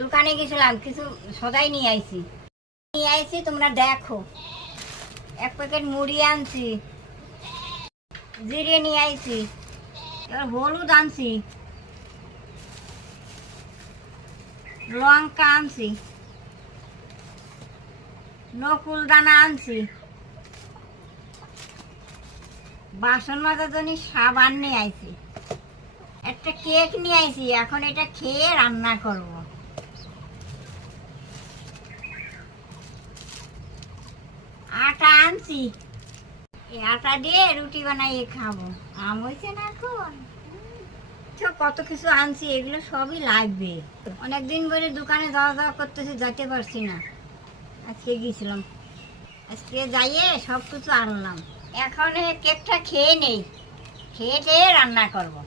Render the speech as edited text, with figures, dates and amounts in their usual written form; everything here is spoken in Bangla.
দোকানে গেছিলাম, কিছু সদাই নিয়ে আইছি তোমরা দেখো। এক প্যাকেট মুড়ি আনছি, জিরে নিয়ে আইছি, এবার হলুদ আনছি, লঙ্কা আনছি, নকুল দানা আনছি, বাসন মাজার জন্য সাবান নিয়ে আইছি, একটা কেক নিয়ে আইছি। এখন এটা খেয়ে রান্না করব। আটা আনছি, এই আটা দিয়ে রুটি বানাইয়ে খাবো। আম হয়েছে না এখন, কত কিছু আনছি, এগুলো সবই লাগবে। অনেকদিন ধরে দোকানে যাওয়া করতেছি, যেতে পারছি না। আজকে গেছিলাম, আজকে যাইয়ে সব কিছু আনলাম। এখন কেকটা খেয়ে নেই, খেয়ে রান্না করবো।